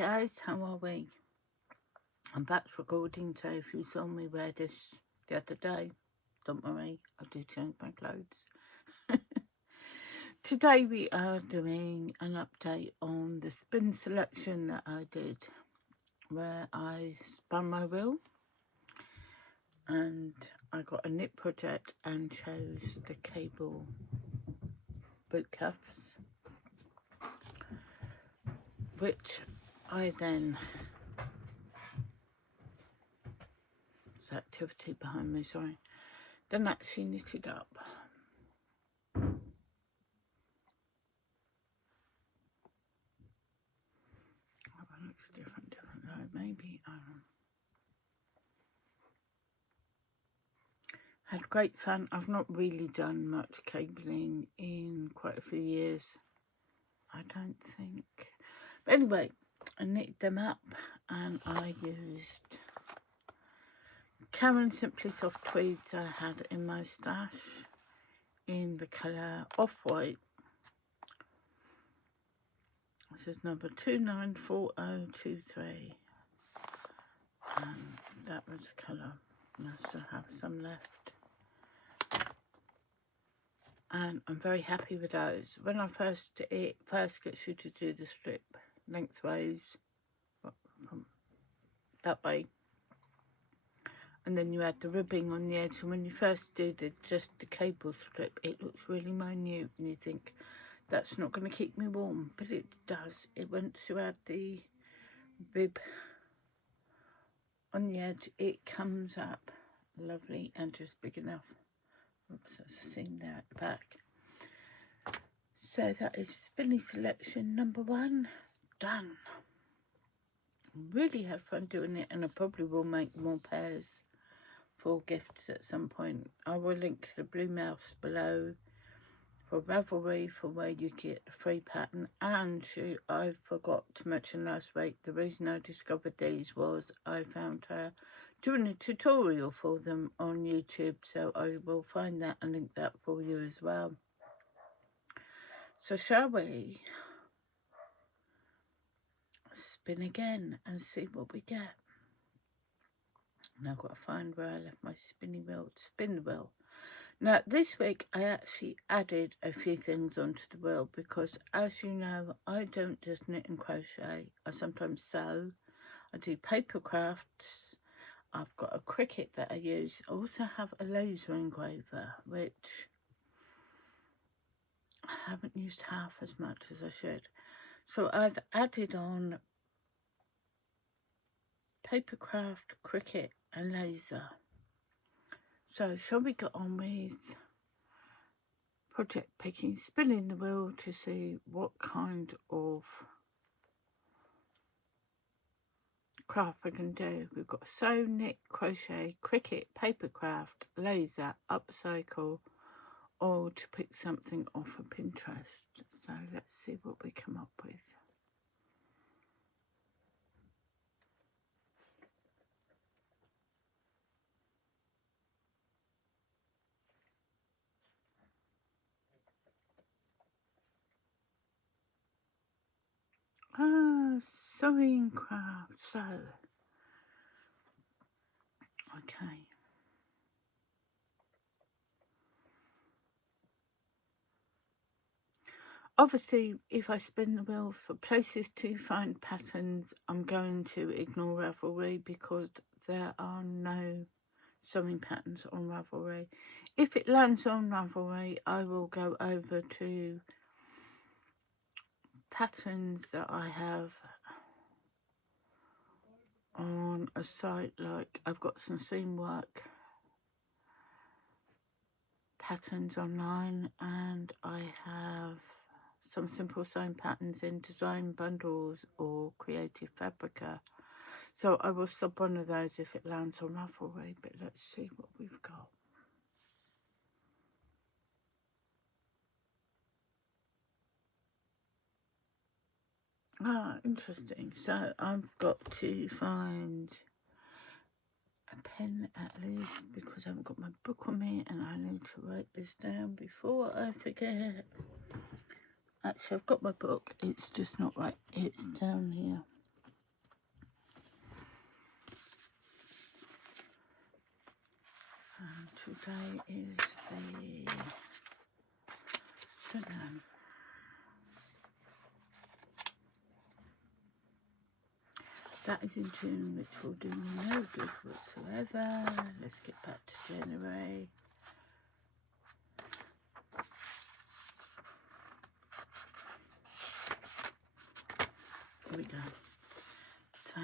guys, how are we? I'm back recording, so if you saw me wear this the other day, don't worry, I did change my clothes. Today we are doing an update on the spin selection that I did, where I spun my wheel and I got a knit project and chose the cable boot cuffs, which I then, there's activity behind me, sorry, then actually knitted up. That looks different though, maybe, I don't know. Had great fun. I've not really done much cabling in quite a few years, I don't think. But anyway, I knitted them up and I used Caron Simply Soft tweeds I had in my stash in the colour Off-White. This is number 294023. And that was the colour. I still have some left. And I'm very happy with those. When I first gets you to do the strip lengthways from that way, and then you add the ribbing on the edge, and when you first do just the cable strip, it looks really minute and you think that's not going to keep me warm, but it does. It once you add the rib on the edge, it comes up lovely and just big enough. Oops, there's a seam there at the back. So that is Spinny Selection number 1 done. Really have fun doing it, and I probably will make more pairs for gifts at some point. I will link the Blue Mouse below for Ravelry for where you get a free pattern. And I forgot to mention last week, the reason I discovered these was I found her doing a tutorial for them on YouTube, so I will find that and link that for you as well. So shall we spin again and see what we get? Now I've got to find where I left my spinning wheel to spin the wheel. Now this week I actually added a few things onto the wheel because, as you know, I don't just knit and crochet. I sometimes sew. I do paper crafts. I've got a Cricut that I use. I also have a laser engraver, which I haven't used half as much as I should. So I've added on Papercraft, Cricut and laser. So shall we get on with project picking, spinning the wheel to see what kind of craft we can do. We've got sew, knit, crochet, Cricut, Papercraft, laser, upcycle, or to pick something off of Pinterest. So let's see what we come up with. Sewing craft, so okay. Obviously, if I spin the wheel for places to find patterns, I'm going to ignore Ravelry because there are no sewing patterns on Ravelry. If it lands on Ravelry, I will go over to patterns that I have on a site, like I've got some seam work patterns online, and I have some simple sewing patterns in Design Bundles or Creative Fabrica. So I will sub one of those if it lands on Ravelry, but let's see what we've got. Interesting. So I've got to find a pen at least because I haven't got my book on me and I need to write this down before I forget. Actually, I've got my book. It's just not right. It's down here. today is the, don't know, that is in June, which will do me no good whatsoever. Let's get back to January. Here we go. So,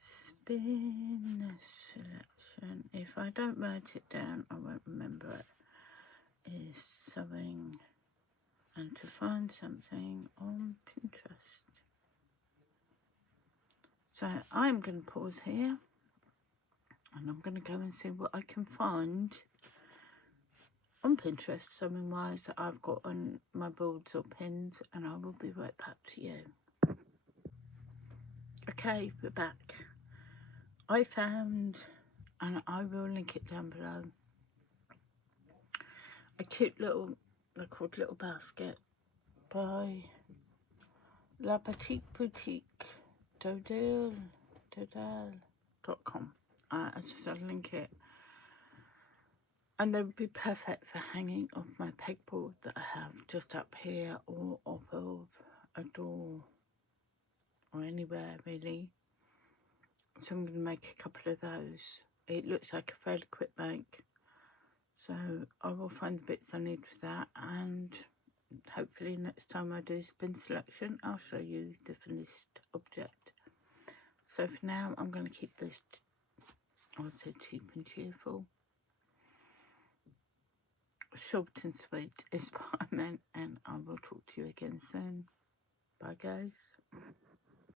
spin selection. If I don't write it down, I won't remember it. Is sewing and to find something on Pinterest. So I'm going to pause here and I'm going to go and see what I can find on Pinterest, sewing wise, that I've got on my boards or pins, and I will be right back to you. Okay, we're back. I found, and I will link it down below, a cute little, they're called Little Basket by La Petite Boutique Dodal.com. I just I'll link it, and they would be perfect for hanging off my pegboard that I have just up here, or off of a door, or anywhere really. So I'm going to make a couple of those. It looks like a fairly quick make, so I will find the bits I need for that, and hopefully next time I do spin selection I'll show you the finished object. So for now I'm going to keep this also cheap and cheerful. Short and sweet is what I meant, and I will talk to you again soon. Bye guys.